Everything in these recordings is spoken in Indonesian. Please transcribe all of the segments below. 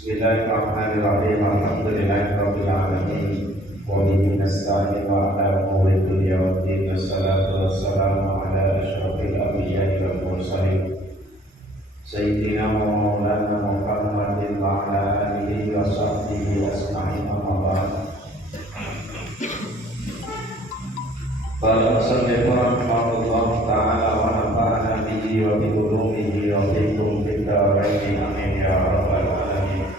Bismillahirrahmanirrahim. Alhamdulillahirabbil alamin. Wa bihi nasta'in wa ala umuri dunya waddin. Wassalatu wassalamu ala asyrafil anbiya'i wal mursalin. Sayyidina wa maulana Muhammadin wa ala alihi wa sahbihi ajma'in. Amma ba'd. Qala sallallahu rahimahullahu ta'ala wa nafa'ana bihi wa bi ulumihi wa bikum fid dharain. Amin ya rabbal alamin.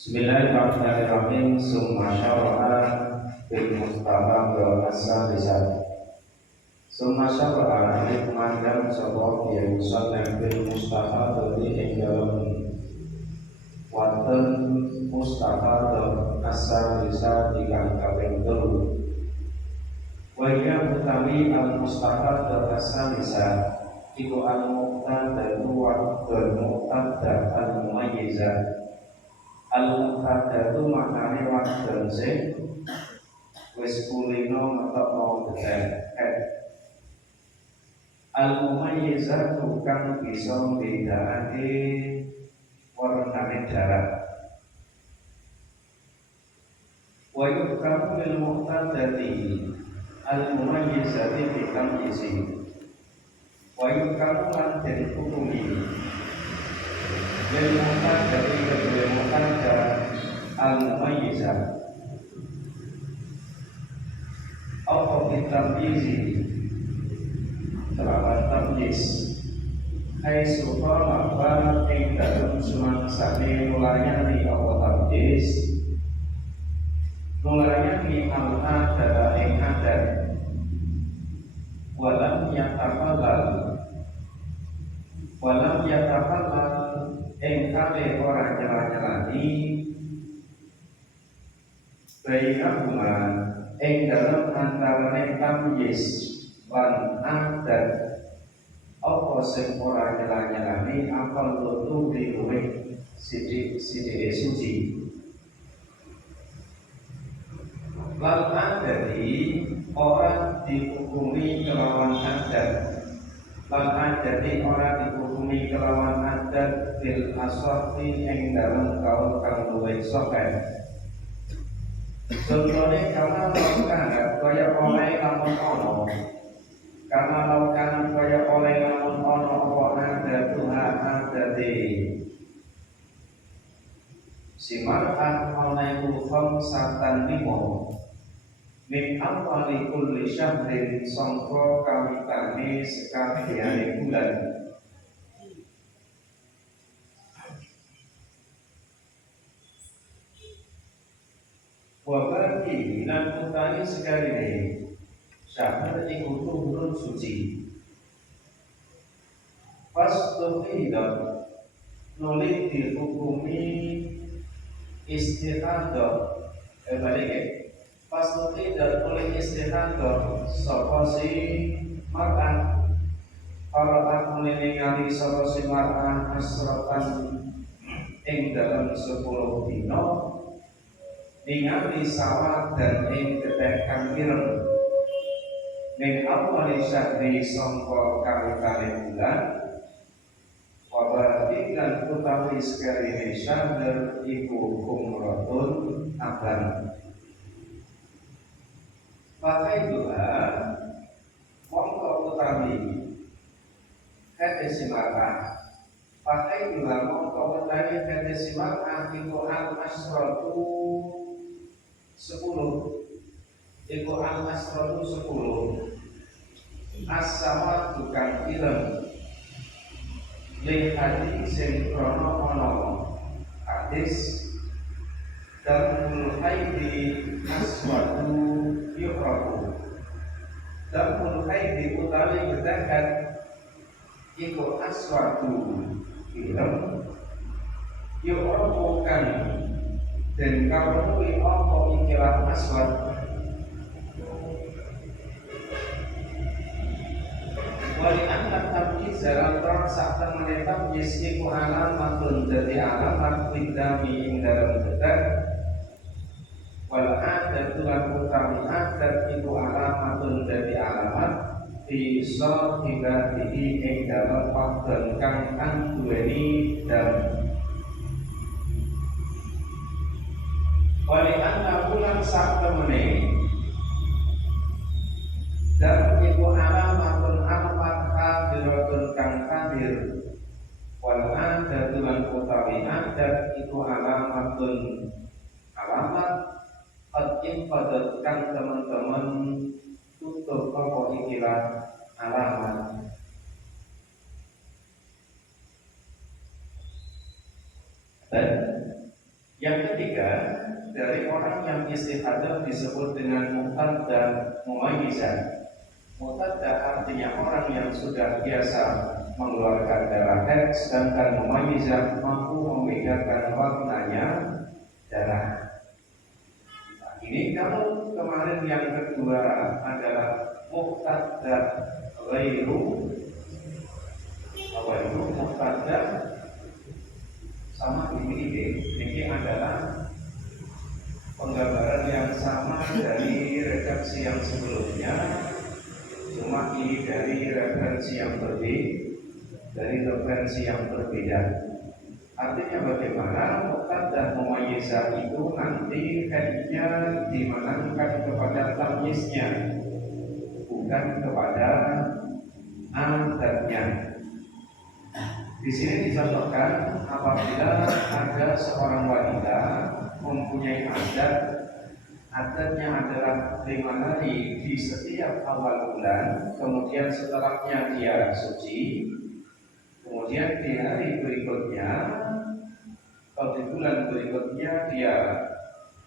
Bismillahirrahmanirrahim. Summa syara'a bil mustafa wa asal-lisan. Summa syara'a hikmatan sapa yang musannaf bil mustafa dadi ing dalem wonten mustafa asal-lisan ingkang kaping 3. Wa ya utawi al mustafa asal-lisan iku al-muqtada wa al-muqtada al-mumayyizah. Al-muqaddatu maknane wadon sing wis kulino ngetokno gedhe. Al-mumayyizatu kang bisa mbedakake warnane darah. Wa yukamu lil muqaddati al-mumayyizati bikam isi. Wa yukamu lan den hukumi lil muqaddati kedua muqaddar al-mumayyizah apa bitamyizi terhadap tamyiz hai supaya apa yang dalam semangsane nulayani apa tamyiz nulayani al-adat yang adat walam yatafallal engkale ora nyala-nyalani bainahuma ing dalem antarané tamyiz lan adat apa sing ora nyala-nyalani apal lutu diluwih sithik suci lan adati ora dihukumi kelawan adat lan adati ora dihukumi kelawan adat bil aswati ing dalem kaul kang luwih sahih. Contohnya karena laukan kaya oleh lamun ono, karena laukan kaya oleh lamun ono apa ada Tuhan adati simar'an oleh ulfam satan limo min awali kulli syahrin sangka kawitane sekabehane bulan. Wabaki lan utani sekali ini syahr iku turun suci. Pas tuhidah nulis dihukumi istihadah balik pas tuhidah nulis istihadah sapa si mar'an para aku ningali sapa si mar'an asratan ing dalam 10 dina ningali sawat dan ing gedhe kang ireng ning awali syahri sangka kawitane bulan wabati lan utawi sekali syahr iku umratun aban pakai doa mongko utawi kete simarah pakai doa mongko utawi kete simarah iku al-asratu 10 iku al-asratu 10 as-sama tukang ireng li hadis sing krono ono hadis dan haidi aswatu yukrahu dan haidi utawi gedakan iku aswatu ireng Yo bukan dan kalau kuwi apa ikilah aswad wali anak tapi jalan terang saat menetap yesiku alamatun dari alamat widami ing dalam dekat wal adat tulan utami adat itu alamatun dari alamat bisa tiba tihi ing dalam pakden kang duweni dan wali anak bulan sak temene dan iku alamatun alamat hadiratun kang hadir wal adat tulan utawi adat itu alamatun alamat qadim padat kang teman-teman tutup apa ikilah alamat. Dan yang ketiga, dari orang yang istihadah disebut dengan muqtad dan mumayyizah. Muqtad artinya orang yang sudah biasa mengeluarkan darah haid, sedangkan mumayyizah mampu membedakan warnanya darah. Ini kalau kemarin yang kedua adalah muqtad ghairu apa itu muqtad sama ini adalah penggambaran yang sama dari redaksi yang sebelumnya, cuma ini dari referensi yang berbeda. Artinya bagaimana muqtad dan mumayyizah itu nanti headnya dimenangkan kepada tamyiznya, bukan kepada adatnya. Di sini dicontohkan apabila ada seorang wanita mempunyai adatnya adalah 5 hari di setiap awal bulan, kemudian setelahnya dia suci, kemudian di hari berikutnya atau di bulan berikutnya dia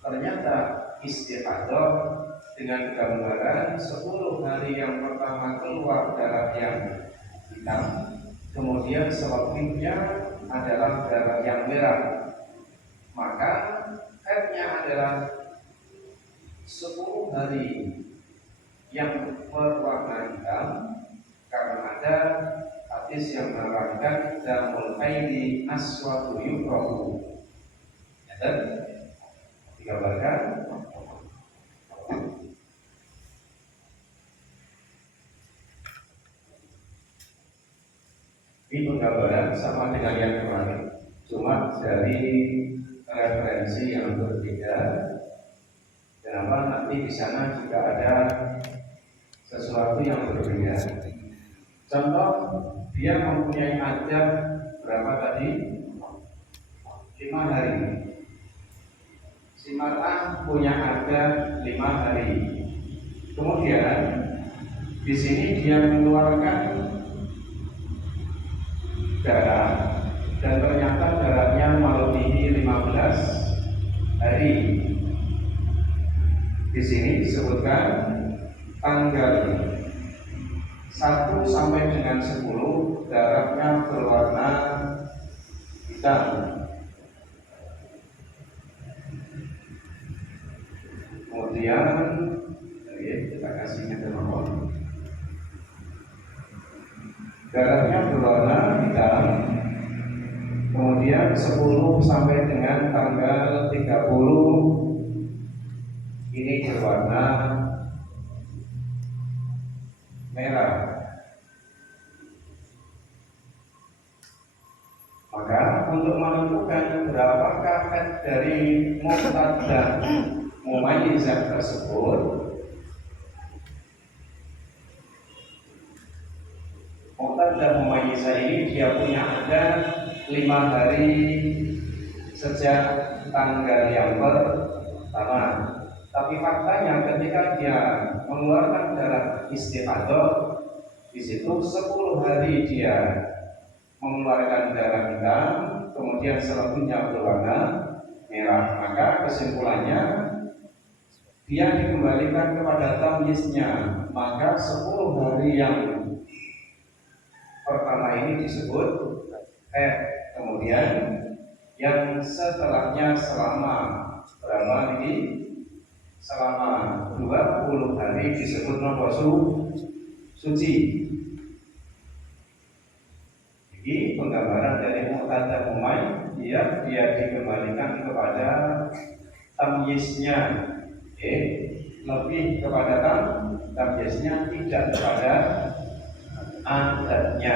ternyata istihadah dengan gambaran 10 hari yang pertama keluar darah yang hitam, kemudian selebihnya adalah darah yang merah, maka haidnya adalah 10 hari yang berwarna hitam, karena ada hadis yang menerangkan damul haidi aswadu yukrahu. Dan digambarkan ini penggambaran sama dengan yang kemarin, cuma dari referensi yang berbeda. Kenapa nanti di sana juga ada sesuatu yang berbeda. Contoh, dia mempunyai adat berapa tadi? 5 hari. Si mar'ah punya adat 5 hari. Kemudian di sini dia mengeluarkan darah dan ternyata darahnya melebihi 15 hari. Di sini disebutkan tanggal 1 sampai dengan 10 darahnya berwarna hitam. Kemudian kita kasihnya ke nomor. Darahnya berwarna hitam. Kemudian 10 sampai dengan tanggal 30 ini berwarna merah. Maka untuk menentukan berapakah haid dari muqtad dan mumayyizah tersebut, muqtad dan mumayyizah ini dia punya adat 5 hari sejak tanggal yang pertama. Tapi faktanya ketika dia mengeluarkan darah istihadah, di situ 10 hari dia mengeluarkan darah hitam, kemudian selebihnya berwarna merah. Maka kesimpulannya dia dikembalikan kepada tamyiznya. Maka 10 hari yang pertama ini disebut haid, kemudian yang setelahnya selama berapa ini? Selama 20 hari disebut nopo suci. Ini penggambaran dari muqtada umay, dia dikembalikan kepada tamyiznya, lebih kepada tamyiznya, tidak kepada adatnya.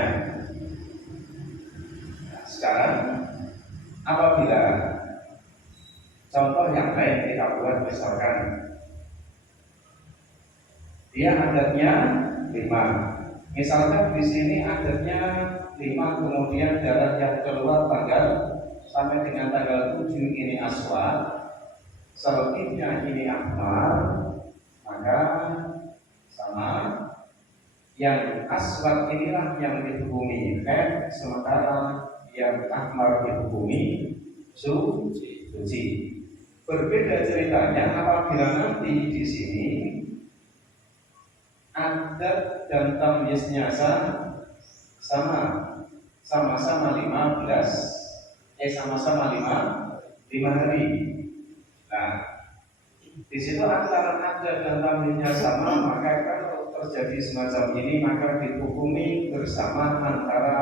Nah, sekarang apabila contoh yang lain kita buat, misalkan dia adatnya 5, misalkan di sini adatnya 5, kemudian darah yang keluar tanggal sampai dengan tanggal 7 ini aswad, selebihnya ini ahmar, maka sama. Yang aswad inilah yang dihukumi haid, sementara yang ahmar dihukumi suci. Berbeda ceritanya apabila nanti di sini adat dan tamyiznya sama-sama 15, sama-sama 5 hari. Nah, di situ antara adat dan tamyiznya sama, maka kalau terjadi semacam ini maka dihukumi bersama antara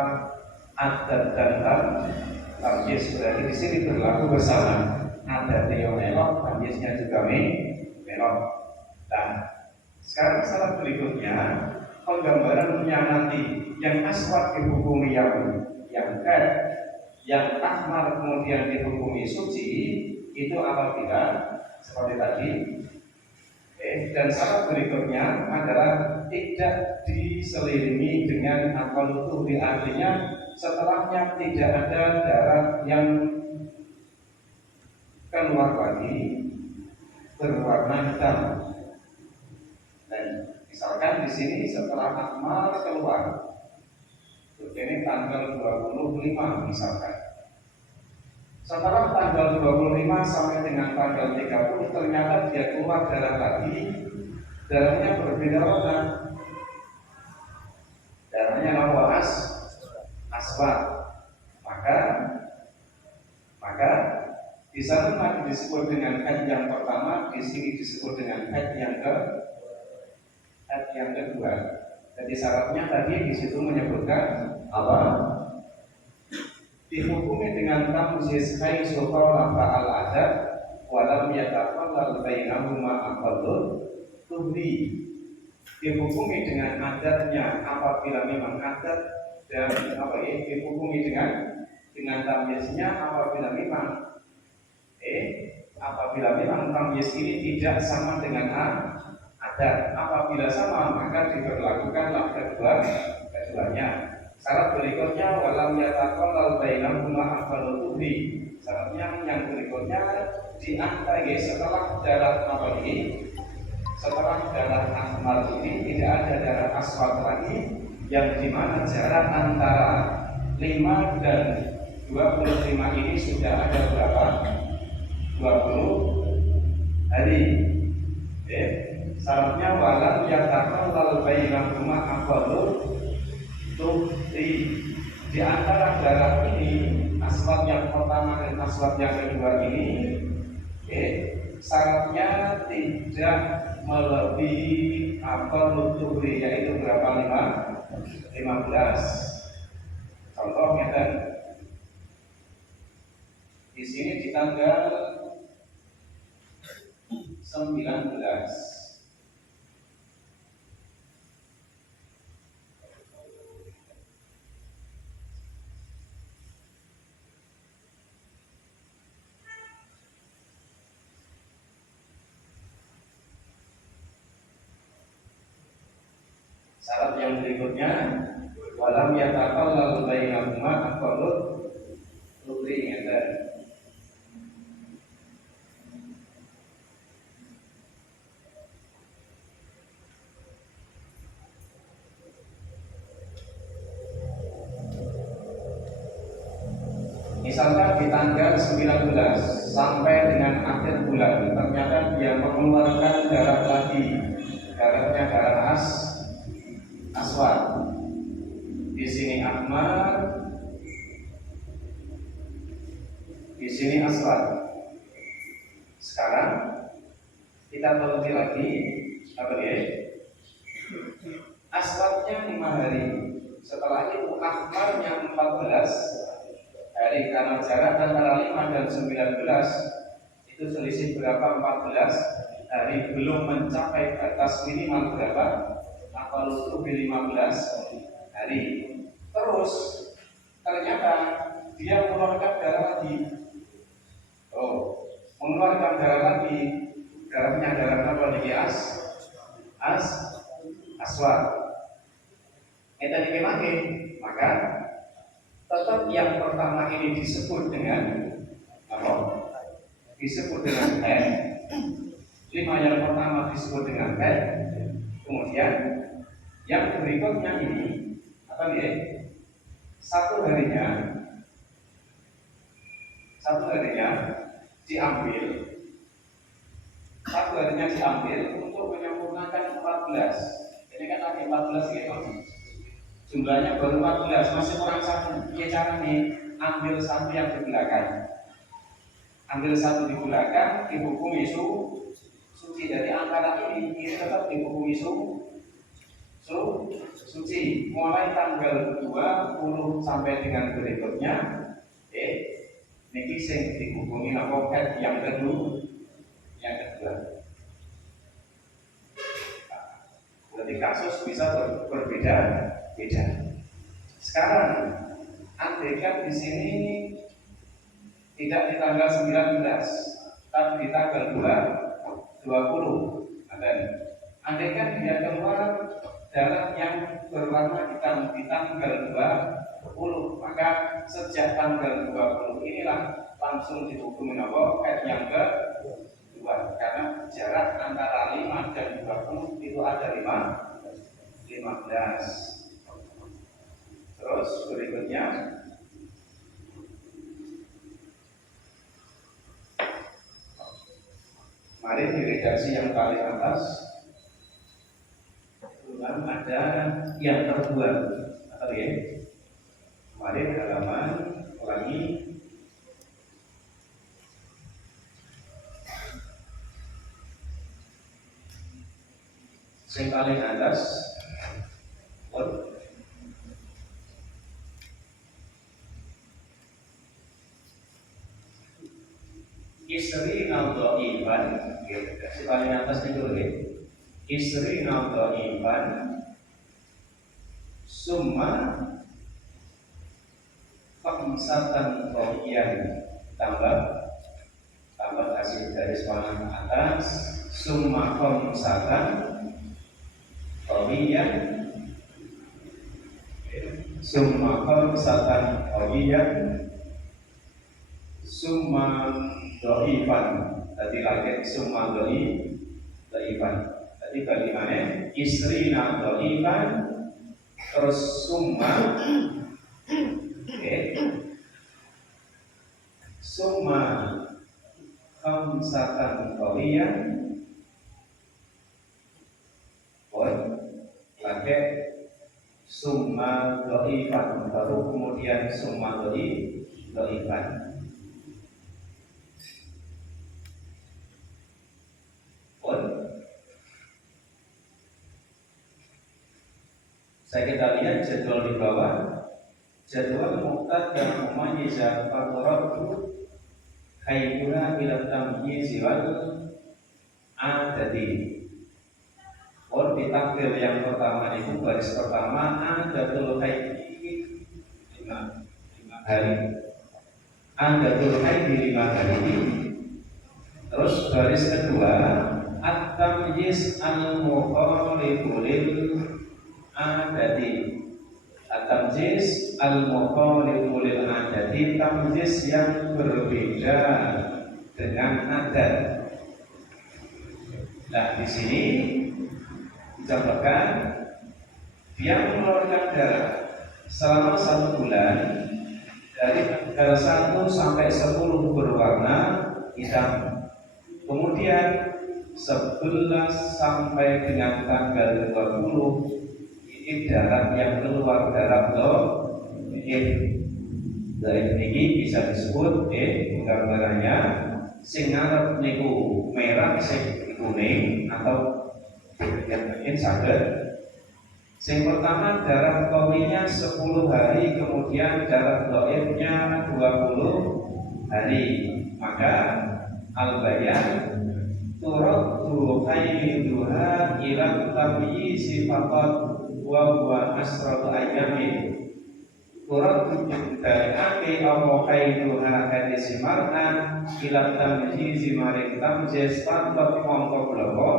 adat dan tamyiz. Berarti di sini berlaku bersama, adatnya melok, tamyiznya juga melok. Dan sekarang salah berikutnya, penggambarannya nanti yang aswad dihukumi yang haid, yang ahmar kemudian dihukumi suci, itu apabila seperti tadi. Dan syarat berikutnya adalah tidak diselilingi dengan akal tuhri, artinya setelahnya tidak ada darah yang keluar lagi berwarna hitam. Dan misalkan di sini setelah ahmar keluar, ini tanggal 25 misalkan. Setelah tanggal 25 sampai dengan tanggal 30 ternyata dia keluar darah lagi, darahnya berbeda warna. Darahnya lawas aswad. Maka di sana disebut dengan haid yang pertama, di sini disebut dengan haid yang kedua. Jadi syaratnya tadi di situ menyebutkan apa? Dihukumi dengan tamyiz haitsu qala fa'al adat walam yataqallal bainahuma aqallul tuhri. Dihukumi dengan adatnya apabila memang adat, dan dihukumi dengan tamyiznya apabila memang tamyiz ini tidak sama dengan adat. Apabila sama maka diberlakukanlah keduanya. Syarat berikutnya walam yataqallal bainahuma aqallul tuhri. Syaratnya yang berikutnya di antara setelah darah setelah darah ahmar ini tidak ada darah aswad lagi, yang dimana jarak antara 5 dan 25 ini sudah ada berapa? 20 hari. Syaratnya walam yataqallal bainahuma aqallul tuhri. Di antara darah ini, aswad yang pertama dan aswad yang kedua ini, syaratnya tidak melebihi aqallul tuhri, yaitu berapa? 15. Contohnya kan di sini di tanggal 19. Syarat yang berikutnya walam yataqallal bainahuma aqallul tuhri. Misalkan di tanggal 19 sampai dengan akhir bulan ternyata dia mengeluarkan darah lagi, darahnya darah aswad. Di sini ahmar, di Di sini aswad. Sekarang kita teliti lagi apa ya? Aswadnya 5 hari. Setelah itu ahmarnya 14 hari, karena jarak antara 5 dan 19 itu selisih berapa? 14 hari, belum mencapai batas minimal berapa? Apa lebih 15 hari. Terus ternyata dia mengeluarkan darah lagi. Mengeluarkan darah lagi. Darahnya darah apa nih? Aswad. Itu lagi, maka tetap yang pertama ini disebut dengan apa? Disebut dengan head. 5 yang pertama disebut dengan head. Kemudian yang berikutnya ini apa nih? Satu harinya diambil. Satu harinya diambil untuk menyempurnakan 14. Ini kan lagi 14 gitu. Jumlahnya baru 14, masih kurang 1. Ya cara nih, ambil satu yang di belakang. Ambil satu di belakang, dihukumi suci. Dari antara ini tetap dihukumi suci. Mulai tanggal 20 sampai dengan berikutnya, niki sing dihukumi apa yang kedua. Berarti kasus bisa berbeda. Sekarang andaikan di sini tidak di tanggal 19, tapi di tanggal 20. Andaikan dia keluar darah yang berwarna hitam di tanggal 20, maka sejak tanggal 20 inilah langsung dihukumi yang kedua, karena jarak antara 5 dan 20 itu ada 15. Terus berikutnya mari di redaksi yang paling atas ada yang terbuat atau ya. Mari halaman lagi yang paling atas. Istri naudo iban, si paling atas itu ya. Istri naudo iban, summa pemsatan rohian tambah hasil garis paling atas, summa pemsatan rohian, summa pemsatan rohian, summa doifan. Tadi lagi summa doifan. Tadi kalimatnya istri na doifan, terus summa, summa khamsatan qawiyan, lagi summa doifan, baru kemudian summa doifan. Kita lihat jadwal di bawah. Jadwal muqtad dan mumayyiz fatoratu hayyuna ila tamyiz wal adadi. Di takdir yang pertama itu baris pertama adatul haidi 5 hari. Adatul haidi 5 hari. Terus baris kedua at-tamyiz al-mukhalifu lil adadi. At-tamyiz al-mukhalifu lil adadi, tamyiz yang berbeda dengan adat. Nah, di sini dicontohkan dia mengeluarkan darah selama 1 bulan dari tanggal 1 sampai 10 berwarna hitam. Kemudian 11 sampai dengan tanggal 20 ini darah yang keluar darah Dhaif niki bisa disebut gambarannya sing ngarep niku merah sing kuning atau yang lain saged. Sing pertama darah qawinya 10 hari, kemudian darah dhaifnya 20 hari. Maka al-bayan turaddu khairuha ila tamyizi faqat wa huwa asratu ayyamin. Turaddu dari Allah khairuha hadis mar'an ila tamyizi maring tamjiz faqat mongko bloko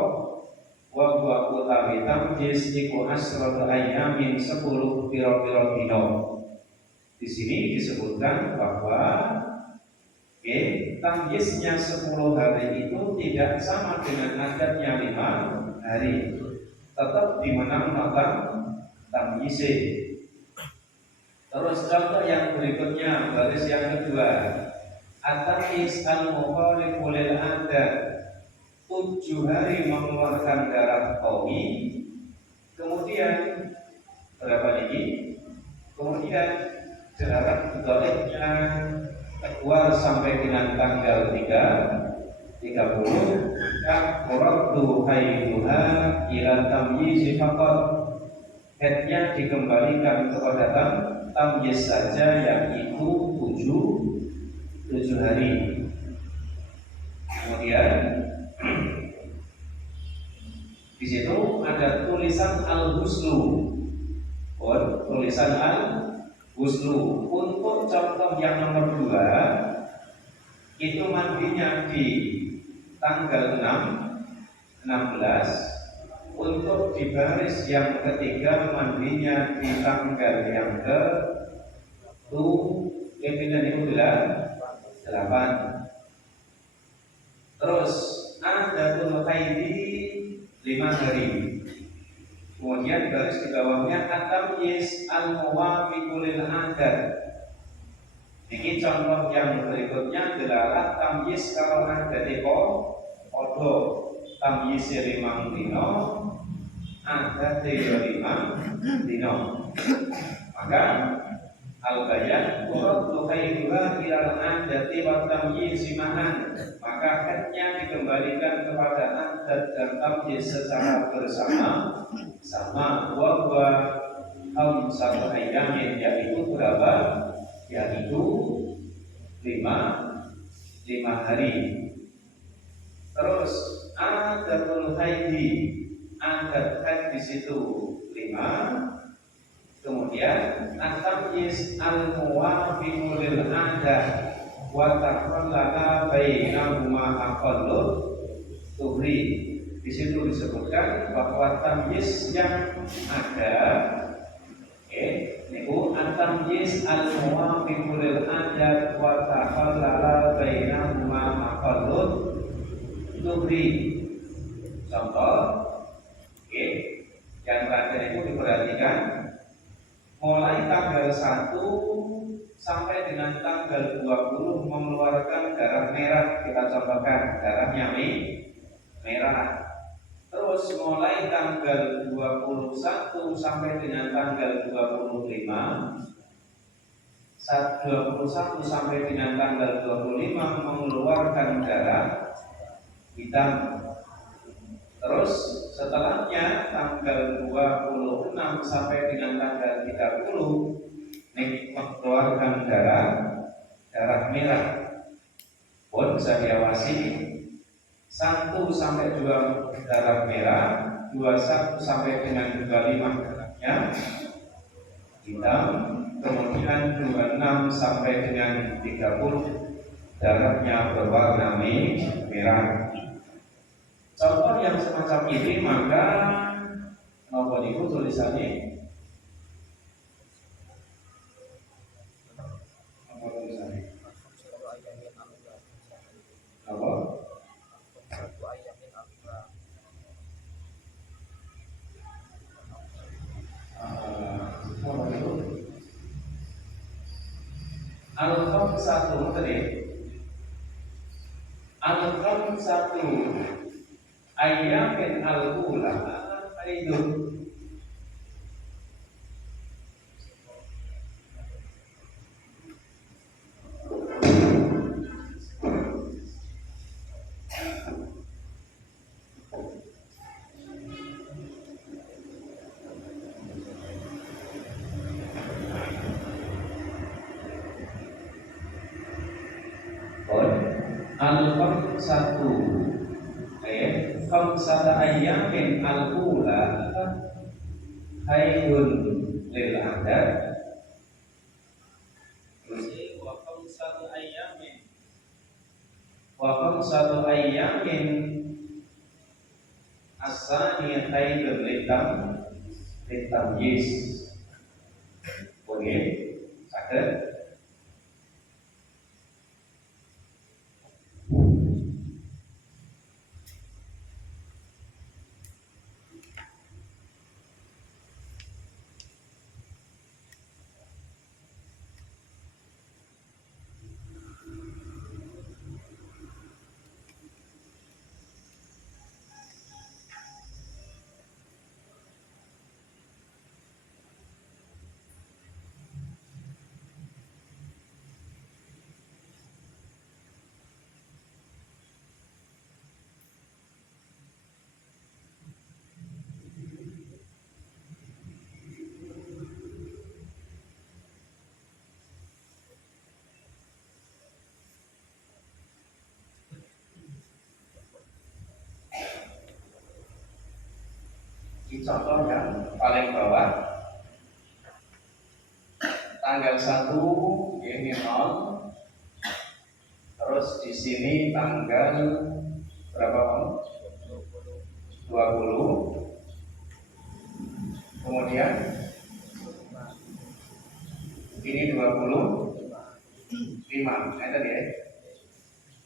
wa huwa utawi tamjiz iku asratu ayyamin 10 pira-pira dina. Di sini disebutkan bahwa tamyiznya 10 hari itu tidak sama dengan adatnya 5 hari. Tetap dimenang maka tamyize. Terus contoh yang berikutnya, baris yang kedua, at-tamyiz al-mukhalifu lil adat. 7 hari mengeluarkan darah qawi. Kemudian berapa lagi? Kemudian darah dhaifnya keluar sampai dengan tanggal 30. Turaddu haiduha ila tamyizi faqat. Headnya dikembalikan kepada tamyiz saja, yaitu 7 hari. Kemudian di situ ada tulisan al-ghuslu. Tulisan al-ghuslu. Untuk contoh yang nomor 2, itu mandinya di tanggal 16. Untuk di baris yang ketiga mandinya di tanggal yang ke-8. Terus adatul haidi 5 hari. Kemudian baris di bawahnya at-tamyiz al-muwafiqu lil adat. Ini contoh yang berikutnya adalah tamyiz kalau adat podo. Tamyiz 5 dino, adat 5 dino. Maka al-bayan turaddu khairuha ilal adati wa tamyiz ma'an. Maka headnya dikembalikan kepada adat dan tamyiz secara bersama. Wa satu ayyamin, yaitu berapa? Yaitu 5 hari. Terus adatul haidi, adat haid di situ 5. Kemudian at-tamyiz al-muwafiqu lil adat wa taqallala bainahuma aqallu tuhri. Di situ disebutkan bahwa tamyiz yang ada niku at-tamyiz al-muwafiqu lil adat wa taqallala bainahuma aqallu tuhri. Contoh yang terakhir itu diperhatikan mulai tanggal 1 sampai dengan tanggal 20 mengeluarkan darah merah. Kita contohkan darahnya merah. Terus mulai tanggal 21 sampai dengan tanggal 25, 21 sampai dengan tanggal 25 mengeluarkan darah hitam. Terus setelahnya tanggal 26 sampai dengan tanggal 30 ini mengeluarkan darah merah. Pun bisa diawasi 1 sampai 2 darah merah, 21 sampai dengan 25 darahnya hitam, kemudian 26 sampai dengan 30 darahnya berwarna merah. Contoh yang semacam ini maka nomor itu tulisannya apa tulisannya? Apa? Al-khamsatu tadi. Al-khamsatu ayyamin al-ula itu Al-khamsatu khamsata ayyamin al-ula khairun lil adad wa khamsatu ayyamin as-sani khairun litamyiz. Oke, saged contoh yang paling bawah tanggal 1 ini 0, terus di sini tanggal berapa Om? 20, kemudian ini 25, itu ya.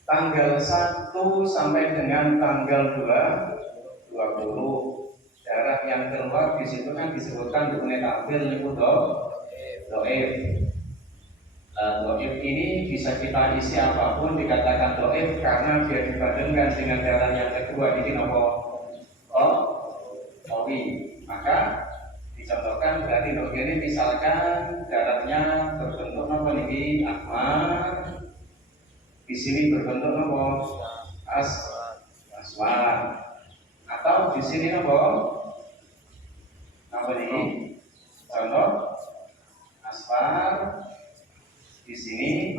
Tanggal 1 sampai dengan tanggal 20, darah yang keluar di situ kan disebutkan mengenai tampil itu doif. Doif ini bisa kita isi apapun dikatakan doif karena dia dibandingkan dengan darah yang kedua ini Owi. Maka dicontohkan berarti doif ini misalkan darahnya berbentuk apa nih? Ahmar. Di sini berbentuk apa? Aswad. Atau di sini apa ini? Contoh asfar, di sini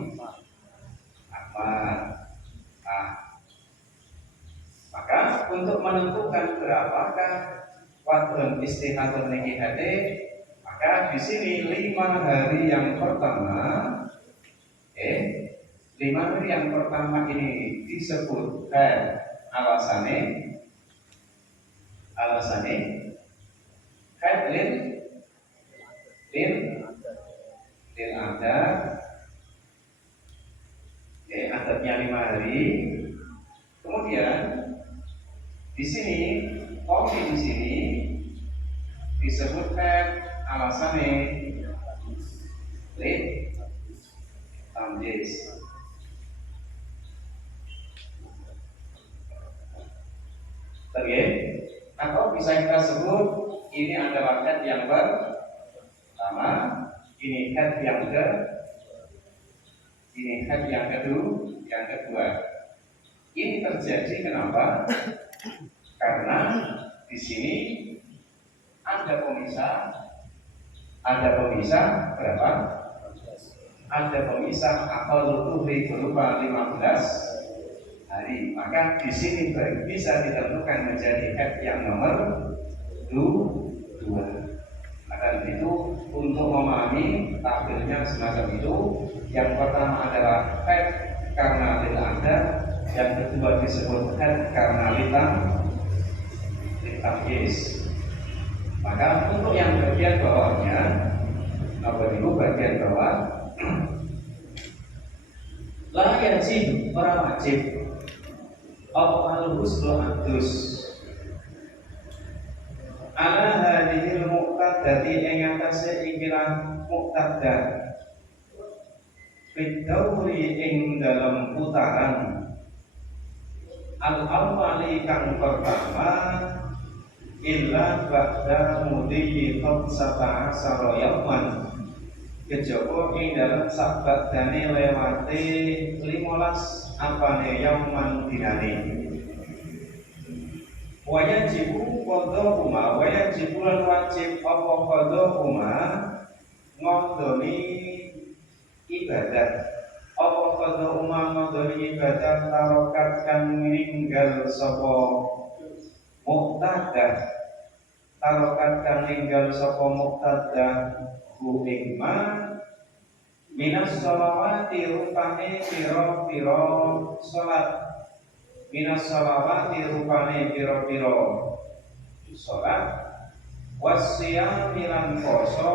ahmar. Nah, maka untuk menentukan berapakah wadon istihadah niki hade, maka di sini 5 hari yang pertama, 5 hari yang pertama ini disebutkan alasannya haid lil adad, adadnya 5 hari. Kemudian di sini di sini disebutkan alasannya lil tamyiz. Atau bisa kita sebut ini adalah head yang pertama, ini head yang kedua. Ini terjadi kenapa? Karena di sini ada pemisah berapa? Ada pemisah akal tuhri berupa 15 hari, maka di sini bisa ditentukan menjadi head yang nomor 2. Maka itu untuk memahami tampilnya semacam itu, yang pertama adalah head karena lil adad, yang kedua disebut head karena litamyiz. Maka untuk yang bagian bawahnya, bagian bawah la yajib, orang wajib al-husnul adus ala hadhil muqtadati ing atase ikilah muqtadah fidawri ing dalam putaran al-awwali kang pertama illa ba'da mudhi khamsata asara yawman, kejaba ing dalam sabat dane lewate 15 apane yauman dinane. Wajibu qadhahuma, wajibu lan wajib apa qadhahuma ngodoni ibadah apa qad umama dari ibadah tarokat kang ninggal sapa muqtadah, tarokat kang ninggal sapa muqtadah hu ing ma minas sholawati rupane pira-pira salat, minas sholawati rupane pira-pira salat, wassiyam lan poso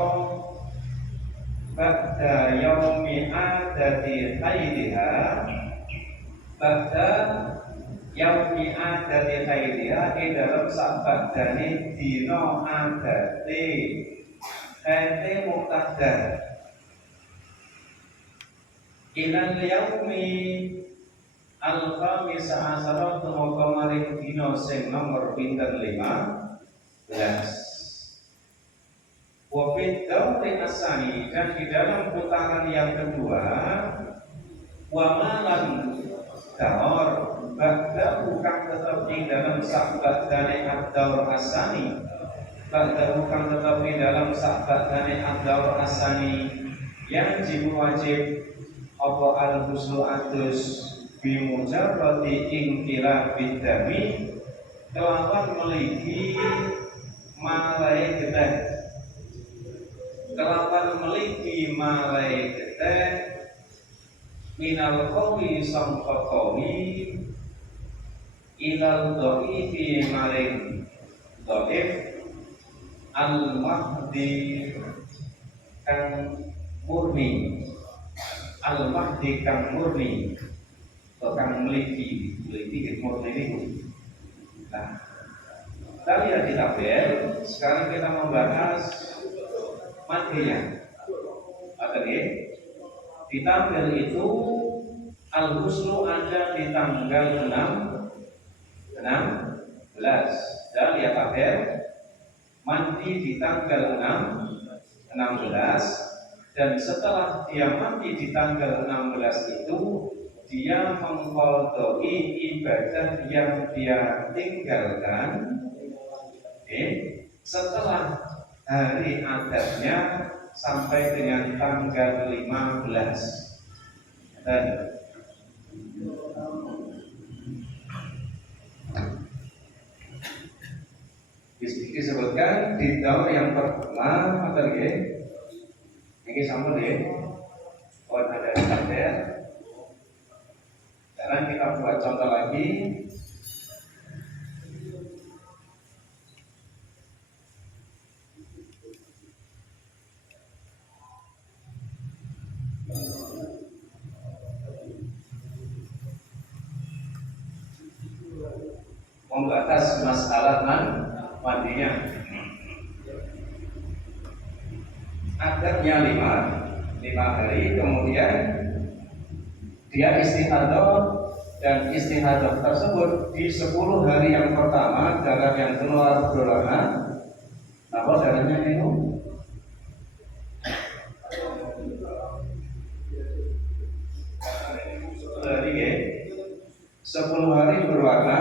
ba'da yaumi adati haidiha, ba'da yaumi adati haidiha ing dalam sabadane dina adate haite muqtadah, ilal yaumi al-khamis asara tumeka maring dina sing nomor pinten 15. Wa fi dawri asani, dan di dalam putaran yang kedua, wa malam daur ba'da bukan tetap di dalam sahabat dane ad-daur asani, ba'da bukan tetap di dalam sahabat dane ad-daur asani yang wajib apa al-huslu adus bimujarrati ingkila bidami kelawan meliki malai geteh, kelawan meliki malai geteh minal qawi sangka qawi ilal dha'ifi maring dhaif al-mahdi kang murni, al-mahdi kang murni atau kang meliki murni itu. Nah, kita lihat di tabel. Sekarang kita membahas mahdinya. Oke, di tabel itu al-husnu ada di tanggal 16. Dan lihat tabel, mandi di tanggal 16. Dan setelah dia mati di tanggal 16 itu, dia mengqadai ibadah yang dia tinggalkan setelah hari adatnya sampai dengan tanggal 15. Dan disebutkan di daur yang pertama apa lagi? Ini sama deh, buat ada tabel. Sekarang kita buat contoh lagi. Membahas masalah mandinya. Adatnya 5 hari, kemudian dia istihadah, dan istihadah tersebut di 10 hari yang pertama darah yang keluar beranak, apa darahnya itu? Dari 10 hari berwarna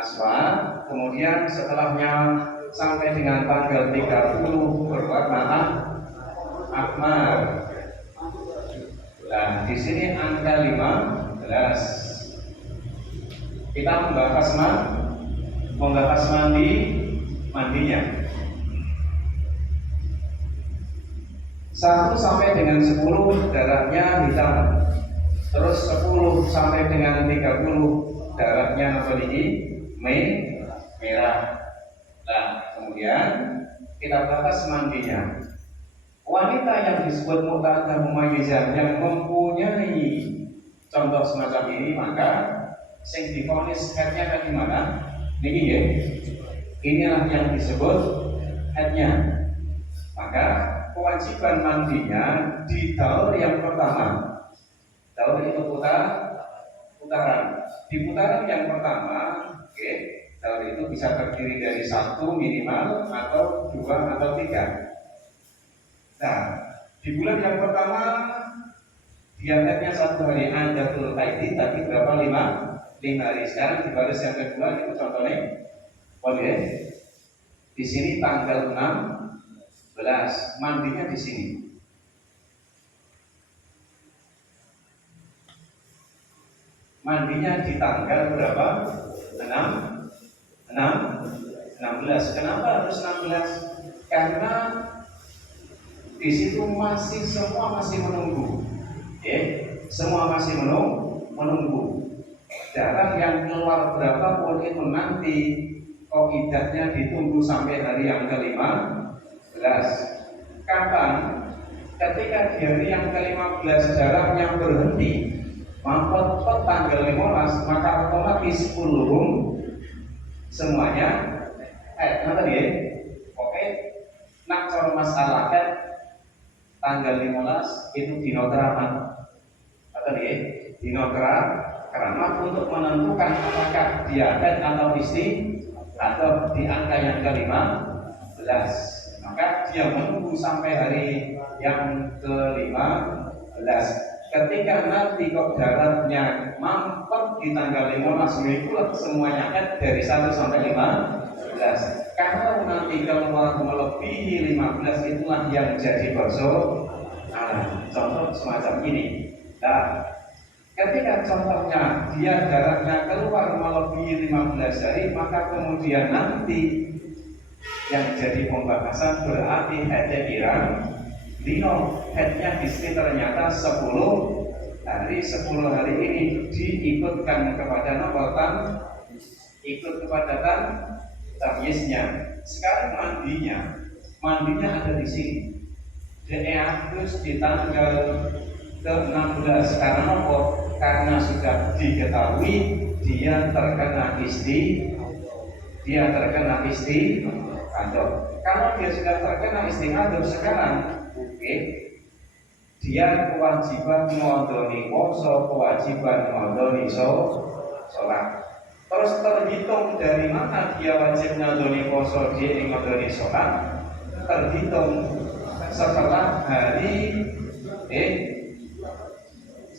aswad, kemudian setelahnya sampai dengan tanggal 30 berwarna ahmar. Nah, di sini angka 15. Kita membahas mandinya. 1 sampai dengan 10 darahnya hitam. Terus 10 sampai dengan 30 darahnya apa ini? Merah. Nah, kemudian kita bahas mandinya. Wanita yang disebut muqtadah mumayyizah yang mempunyai contoh semacam ini, maka sing divonis headnya kan gimana? Ini ya. Inilah yang disebut headnya. Maka kewajiban mandinya di daur yang pertama. Daur itu putaran. Di putaran yang pertama, daur itu bisa terdiri dari 1 minimal atau 2 atau 3. Nah, di bulan yang pertama diantaranya 1 hari Anjatul Haidi, tadi berapa? 5 hari. Sekarang di baris yang kedua itu contohnya, di sini tanggal 16, mandinya di sini. mandinya di tanggal berapa? 16. Kenapa harus 16? Karena di situ semua masih menunggu. Semua masih menunggu. Darah yang keluar berapapun itu nanti idahnya ditunggu sampai hari yang ke-15. Kapan? Ketika di hari yang ke-15 darahnya berhenti mampet tanggal 15, maka otomatis puluh semuanya nanti ya. Oke, nak cara masalah tanggal 15 itu dino keramat. Kata dia, dino keramat untuk menentukan apakah dia atau istri atau di angka yang ke-15. Maka dia menunggu sampai hari yang ke-15. Ketika nanti kok darahnya mampet di tanggal 15, itulah semuanya dari 1 sampai 15. Kalau nanti keluar melebihi 15, itulah yang jadi persoalan. Contoh semacam ini. Nah, ketika contohnya dia darahnya keluar melebihi 15 hari, maka kemudian nanti yang jadi pembahasan berarti headnya pirang dino, headnya di sini ternyata 10 hari. 10 hari ini diikutkan kepada nomor ikut kepada tamyiznya. Sekarang mandinya ada di sini. Dia harus di tanggal ke-16 karena apa? Karena sudah diketahui dia terkena istihadah. Kalau dia sudah terkena istihadah sekarang, dia kewajiban ngodoni poso, kewajiban ngodoni sholat. Terus terhitung dari mana dia wajib ngodoni poso, dia ngodoni sholat, terhitung setelah hari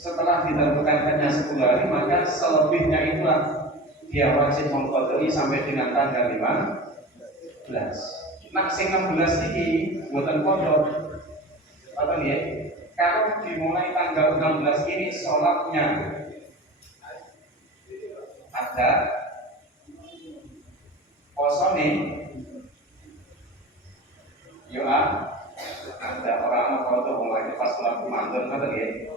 setelah ditentukan hanya 10 hari, maka selebihnya itulah dia wajib mengqadai sampai dengan tanggal 15. Nah, sing 16 ini buatan kodok. Apa nih? Kalau dimulai tanggal 16 ini sholatnya ada, poso nih, ada orang kodok mulai pas bulan Ramadan, kata dia.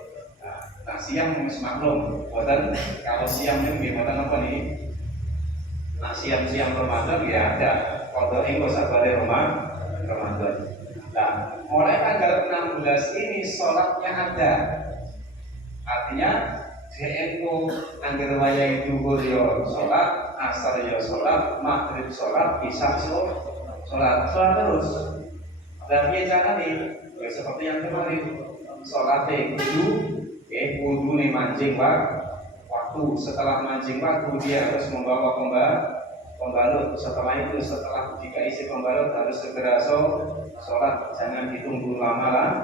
Nah, siang harus maklum, buatan kalau siangnya buatan apa nih? Nah, siang Ramadan ya ada kodok ini sabari Ramadan. Nah, mulai tanggal 16 ini sholatnya ada. Artinya itu anggar wayang duhur yo sholat, asar yo sholat, maghrib sholat, isya sholat terus. Dan dia jangan nih, seperti yang kemarin sholatnya wudhu nih mancing waktu. Setelah mancing waktu dia harus membawa pembalut. Setelah itu, setelah jika isi pembalut harus segera sholat, jangan ditunggu lama.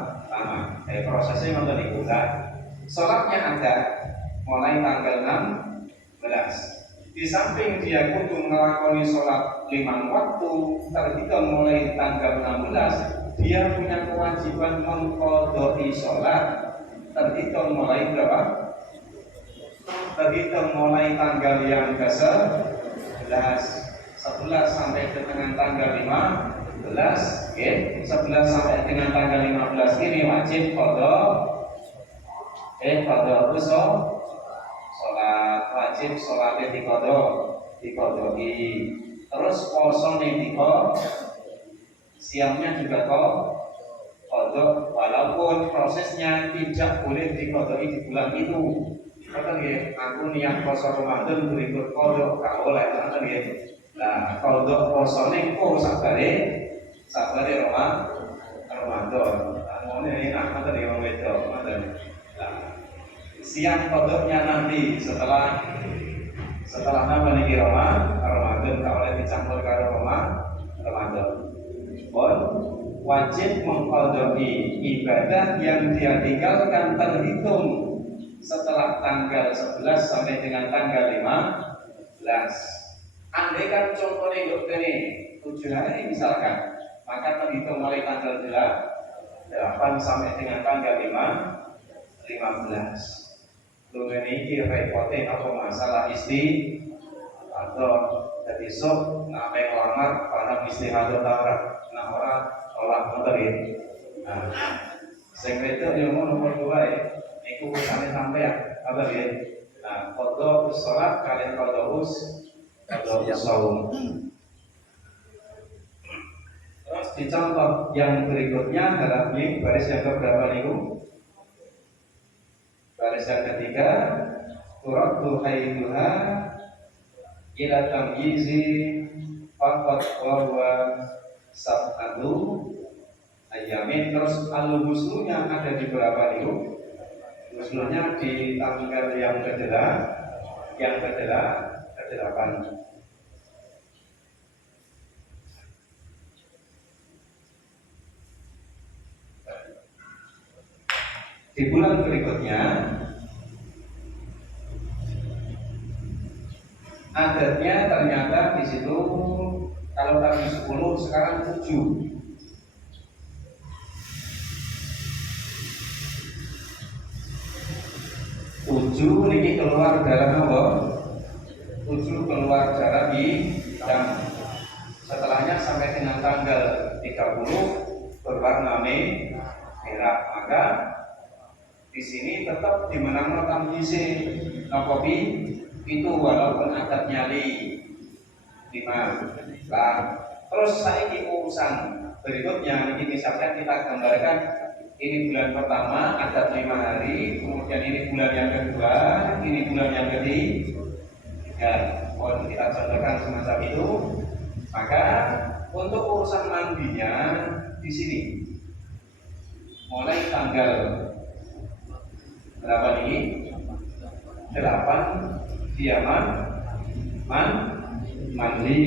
Prosesnya memang dibuka. Sholatnya ada mulai tanggal 16. Di samping dia kudu melakoni sholat 5 waktu, terhitung mulai tanggal 16, dia punya kewajiban mengqadai sholat. Terhitung mulai berapa? Terhitung mulai tanggal yang ke-11 sampai dengan tanggal 15. 11 sampai dengan tanggal 15 ini wajib qada sholat, wajib sholatnya diqadai. Terus poso nih siamnya juga kodok, walaupun prosesnya tidak boleh dikodok di bulan itu. Kata dia, aku niat poso Ramadan berikut kodok, gak boleh. Kata dia, nah kodok poso nih, sabare Ramadan. Mau ini enak, kata dia orang wedok. Siang kodoknya nanti setelah apa nih Ramadan, gak boleh dicampur ke Ramadan. Wajib mengqadai ibadah yang dia tinggalkan terhitung setelah tanggal 11 sampai dengan tanggal 15. Andai kan contohnya ini 7 hari misalkan, maka terhitung mulai tanggal 8 sampai dengan tanggal 15. Lungan iki repote apa masalah atau jadi sok ngapain ngelamar pada istihadah tawar nah orang olah motor ya. Nah, sing wedok yang mau nomor 2 ya, iku usane sampai ya, apa ya? Nah, qadha sholat kalian qadha saum. Terus dicontoh yang berikutnya dalam baris yang keberapa niku? Baris yang ketiga, turaddu haiduha ila tamyizi faqat wa sab'atu ayamin. Terus al-husnunya ada di berapa niku? Husnunya di tanggal yang ke-8. Di bulan berikutnya adatnya ternyata di situ kalau tadi 10 sekarang 7. 7 ini keluar darah apa? 7 keluar darah di jam. Setelahnya sampai dengan tanggal 30 berwarna merah. Maka di sini tetap dimenangkan tamyize nokopi itu walaupun adat nyali 5 lah. Terus saiki urusan berikutnya ini misalkan kita gambarkan ini bulan pertama adat 5 hari, kemudian ini bulan yang kedua, ini bulan yang ketiga. Kalau kita contohkan semacam itu, maka untuk urusan mandinya di sini mulai tanggal berapa ini? 8 dia mandi.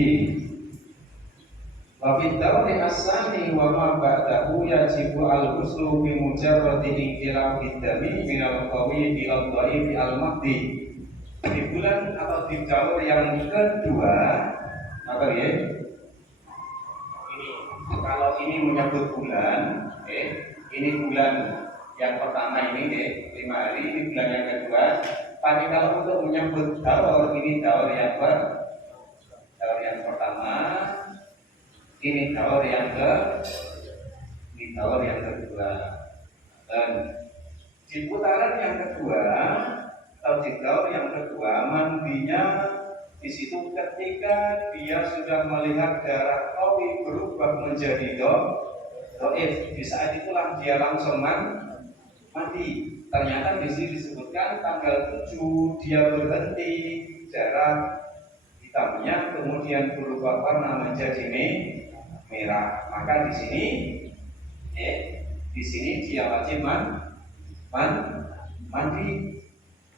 Wa fi tawri as-sani wa ma ba'dahu yajibu al-ghuslu bi mujarradi inqilab ad-dami min al-qawi ila al-dhaif al-mahdi. Di bulan atau di daur yang kedua apa ya? Ini kalau ini menyebut bulan, ini bulan yang pertama ini 5 hari, ini bulan yang kedua. Tapi kalau untuk menyebut daur, ini daur yang pertama, ini daur yang kedua. Dan di putaran yang kedua atau di daur yang kedua mandinya di situ ketika dia sudah melihat darah qawi berubah menjadi dhaif. Di saat itulah dia langsung mandi. Ternyata di sini disebutkan tanggal 7 dia berhenti darah hitamnya kemudian berubah warna menjadi merah. Maka di sini dia wajib mandi.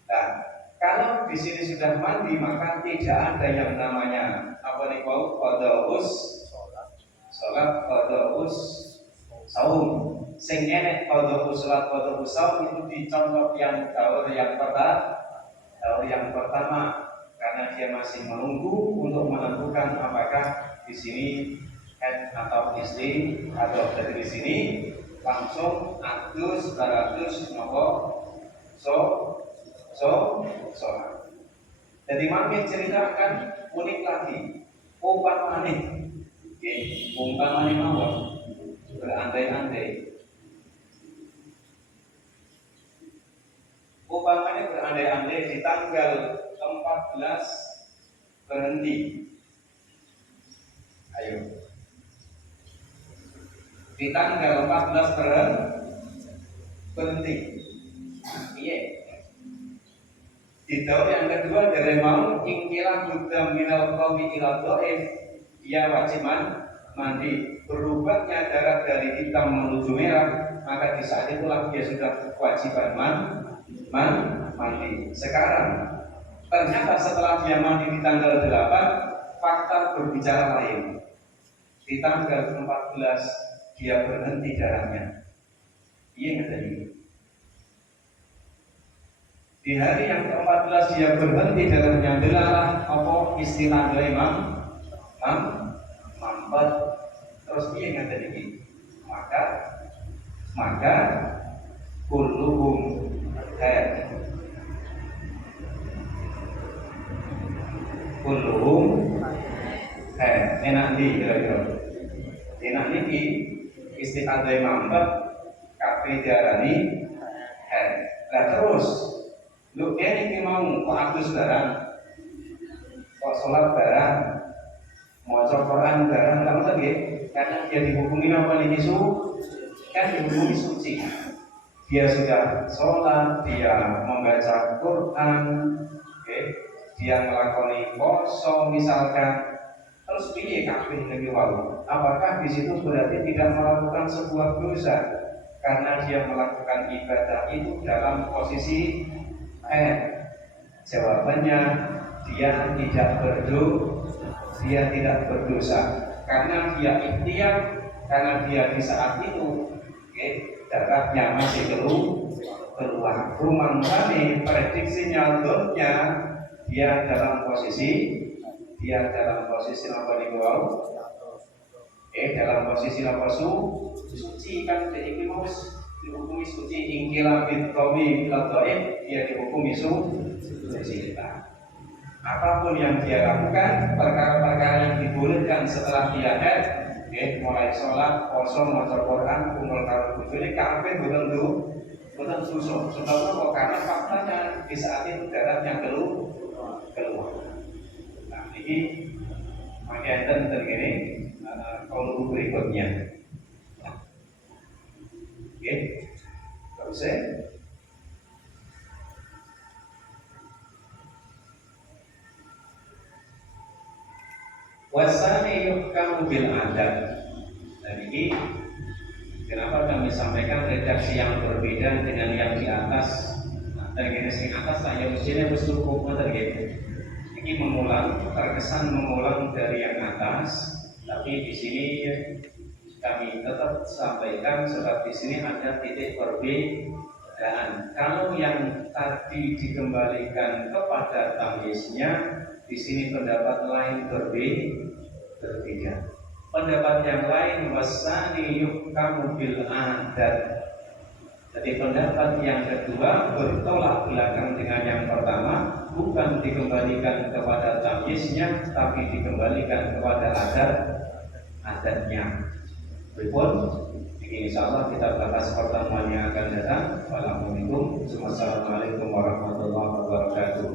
Nah, kalau di sini sudah mandi maka tidak ada yang namanya apa nih qadhaus salat qadhaus saum. Sing enek qadhaus salat qadhaus saum itu dicontoh yang daur yang pertama karena dia masih menunggu untuk menentukan apakah di sini atau istri atau dari sini langsung atus nopo sholat. Jadi makin ceritakan unik lagi umpamane mawon berandai-andai di tanggal 14 berhenti. Ayo. Di tanggal 14 berhenti. Iya. Di daur yang kedua dari mau ingkilah buddha minal qawi ila dhaif, dia wajib mandi. Berubahnya darah dari hitam menuju merah, maka di saat itulah dia sudah kewajiban mandi. Sekarang ternyata setelah dia mandi di tanggal 8, fakta berbicara lain. Di tanggal 14 dia berhenti darahnya. Iya nggak tadi? Di hari yang ke-14 dia berhenti darahnya. Delalah apa istilah mampet. Terus iya nggak tadi? Maka kulluhum kulluhum enak di kira-kira enak niki istiadah mampat kabeh diarani lah terus lu ini mau kok adus barang kok sholat barang maca Quran barang kamu tadi karena dia dihukumi apa nih kan dihukumi suci dia sudah sholat dia membaca Quran dia melakoni poso misalkan terus piye kabeh niki wau apakah di situ berarti tidak melakukan sebuah dosa karena dia melakukan ibadah itu dalam posisi jawabannya dia tidak berdosa karena dia ikhtiar karena dia di saat itu darahnya masih keluar rumangane prediksinya dotnya dia dalam posisi apa niku wau dalam posisi apa suci kan iki mau dihukumi suci ingkila bitqawi biladhaif dia dihukumi suci apapun yang dia lakukan perkara-perkara yang dibolehkan setelah dia mulai sholat, poso, maca Quran, kumpul karo bojone kabeh boten susuk sebab apa karena faktanya di saat itu darahnya keluar nah ini makanya tergini kalau berikutnya terus wasani yuhkamu bil adab. Dan ini kenapa kami sampaikan redaksi yang berbeda dengan yang di atas. Dan yang di atas saya mestinya bersyukur gitu. Ini terkesan mengulang dari yang atas, tapi di sini kami tetap sampaikan sebab di sini ada titik perbedaan. Kalau yang tadi dikembalikan kepada tamyiznya, di sini pendapat lain berbeda. Pendapat yang lain wasani yuhkamu bil adat. Jadi pendapat yang kedua bertolak belakang dengan yang pertama, bukan dikembalikan kepada tamyiznya, tapi dikembalikan kepada adatnya. Berikut, insyaallah kita bahas pertemuan yang akan datang. Wassalamualaikum warahmatullahi wabarakatuh.